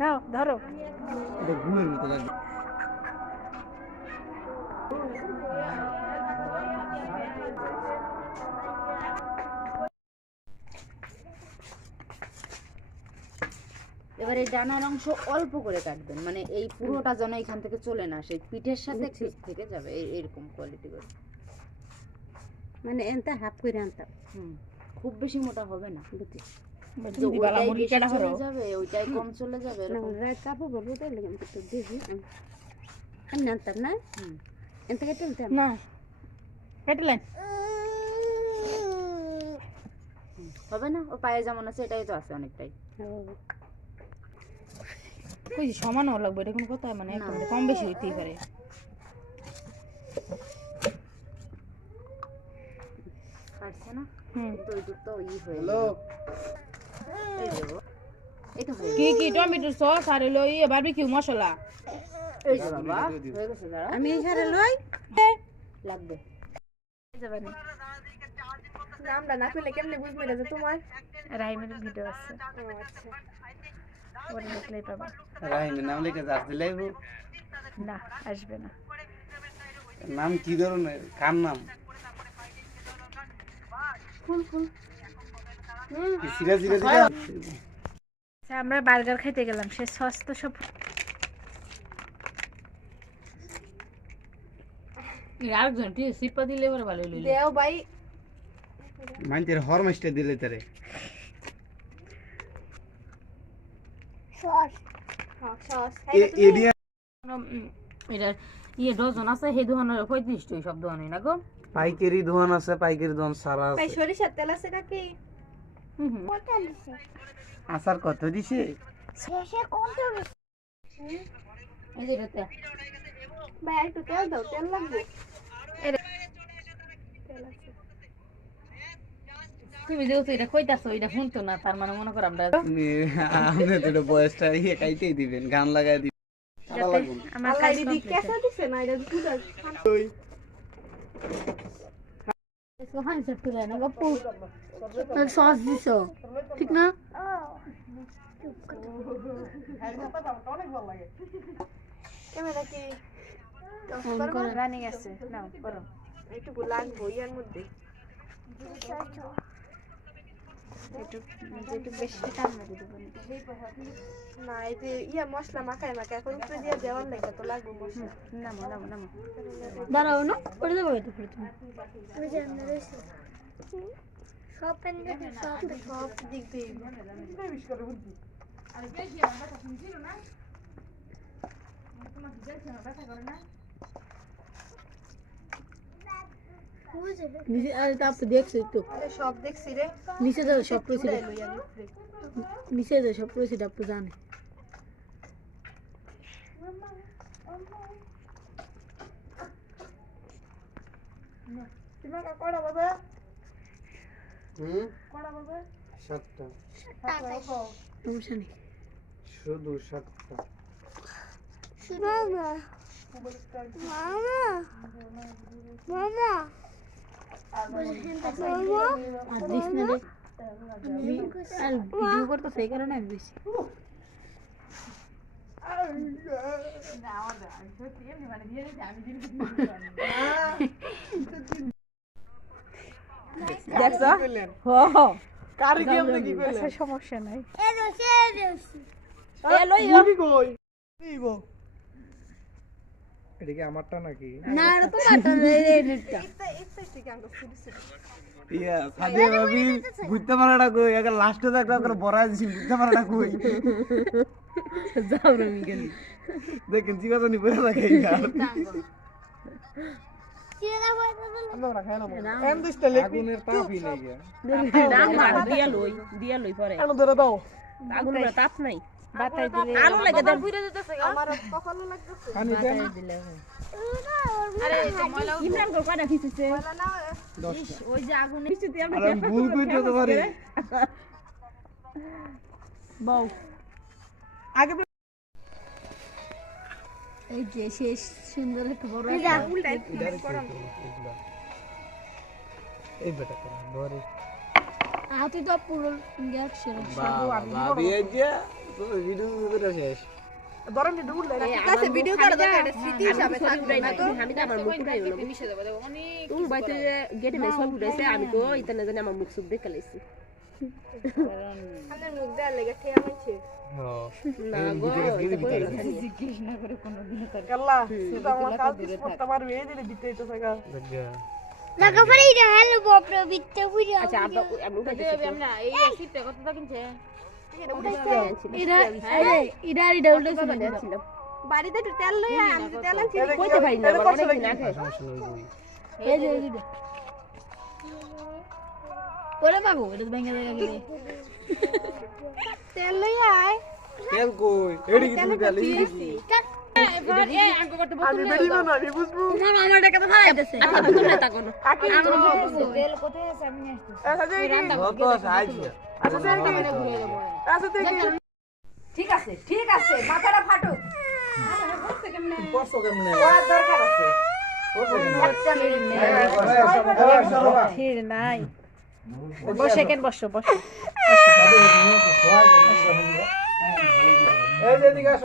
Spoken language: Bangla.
নাও ধরো। এটা ঘুমের মতো লাগে। এবার এই ডানার অংশ অল্প করে কাটবেন, মানে এই পুরোটা যেন এখান থেকে চলে না আসে, পিঠের সাথে থেকে যাবে এরকম কোয়ালিটি করে। মানে এনটা হাফ করে আনতাম। খুব বেশি মোটা হবে না, ওইটাই বেশি চলে যাবে ওইটাই কম চলে যাবে এরকম। কাপড় বলবো তাহলে কিন্তু তো দেখি আমি আনতাম না। এন থেকে তুলতাম না, কেটলেন হবে না, ও পায়ে যেমন আছে এটাই তো আছে অনেকটাই। কই সমান হওয়া লাগবে, এটা কোনো কথা? মানে কম বেশি হইতেই পারে। কাটছে না, কিন্তু ওইটুক তো ই হয়ে হ্যালো এই তো কি কি টমেটো সস আর হলো ই বারবিকিউ মশলা। এই যে বাবা হয়ে গেছে, দাঁড়া আমি এই সারে লই লাগবে। যাবানি নামটা না পেলে কেমনে বুঝবে না যে তোমার রাইমের ভিডিও আছে? আচ্ছা ওরে দেখলেই পাবা। রাহিমের নাম লিখে আসতে লাগবো? না আসবে না। নাম কি ধরনের, কার নাম? সিরা সিরা দিলে আচ্ছা আমরা বার্গার খাইতে গেলাম, সে সস তো সব আরেকজন ঠিক সিপা দিলে এবার ভালো হইলো। দেও ভাই। মাইন্টের হরমেস্টে দিলে তারে সস সস এরিয়া এটা ইয়ে ডজন আছে, সেই দোকানের 35 সব দোকানে না গো। পাইকারি দোকান আছে, পাইকারি দোকান সারা ভাই আছে। সরিষার তেল আছে নাকি? আচার কত দিছে? শেষে কত এই যে এটা ভাই একটু তেল দাও, তেল লাগবে। তুমি যেহেতু এটা কইতাছো এটা শুনতো না, তার মানে মনে করো আমরা আপনি তো এটা বয়সটা ইয়ে কাইতেই দিবেন, গান লাগাই দিবেন। আমার কাজ দিদি কেসা দিছে না, এটা দুধ সোহান সেট করে না গপু সস দিছো ঠিক না? ক্যামেরা কি রানিং আছে? নাও করো, একটু লাগবো ইয়ার মধ্যে, একটু যেটু বেশি টান মেরে দেবো না। এই যে ইয়া মশলা মাখায় মাখায় এখন উপরে দিয়ে দেওয়ার লাগে তো লাগবো মশলা। নামো নামো নামো, দাঁড়াও না পড়ে যাবো এটা পড়ে তুমি। সব সব দিক দিয়ে নিচে আরে তাপ দেখছো তো, সব দেখছি রে। নিচে দাও সব পয়সা, নিচে দাও সব পয়সা আপু জানে। তোমাকে কয়টা বাজে? কয়টা বাজে? 7টা, সমস্যা নেই। শুধু 7টা। মামা মামা মামা আর দিস না রে, আর ভিডিও করতে সেই কারণে আমি বেশি দেখছো? কারি কি আপনি কি করলেন? সমস্যা নাই। এটা কি আমারটা নাকি? না তো মাটা এই নেটটা ইয়া সাদিয়া ভাবি বুঝতে পারাটা কই, একা লাস্টে তো একটা করে বড়াই দিছি, বুঝতে পারাটা কই। যাও রে মিগেল দেখেন জিগাটা নি পড়ে থাকে ইয়ার। আগুনের তাপই নাই গিয়া। দিয়া লই পরে আগুন তাপ নাই, বাতাই দিলে আলু লাগে দেন আমার কখনো লাগতেছে। পানি দেন। দিলে আরে ময়লা ইমরান গো কাটা খিসেছে ময়লা না ওই যে আগুন নিচেতে আমরা আর আমি ভুল কইতে তো পারি। বউ এই যে শেষ সুন্দর একটা বড় এই বেটা করে ধরে আতি তো পুরো গ্যাস শেষ ভাবি এই যে ভিডিও করে শেষ গরম যে দূর লাগে ঠিক আছে ভিডিও করা দরকার এটা স্মৃতি হিসাবে থাকবে না তো আমি তো আমার মুখ উঠাই হলো মিশে দেবো অনেক তুমি বাইতে গেটে মেয়ে সব উঠাইছে আমি তো ইতানে জানি আমার মুখ সুখ দেখে লাইছি আমাদের মুখ দেওয়ার লেগে ঠেয়া মাইছে না গো এটা কই না খালি। জিজ্ঞেস না করে কোনোদিনও তার আল্লাহ তুই আমার কাজ করতে পারবি এই দিলে দিতে তো থাকা আচ্ছা আমি উঠাইছি আমরা এই সিটটা কতটা কিনছে বাড়িতে একটু তেল লই আয় আমি তো তেল আনছি কইতে পারি না আমার অনেক দিন আগে তেল লই আয় তেল কই এডি কি তুমি তেল লিখি আমি বেরি না আমি বুঝবো আমার টাকা তো খাই দিতেছে আপনি তো না তাকো না তেল কোথায় আছে আমি নিয়ে আসতেছি আচ্ছা দেখি কত সাইজ আচ্ছা দেখি আচ্ছা দেখি ঠিক আছে মাথাটা ফাটুক পড়ছো কেমনে ওর দরকার আছে পড়ছো কেমনে ঠিক নাই বসে কেন বসো এই যে এদিকে আসো।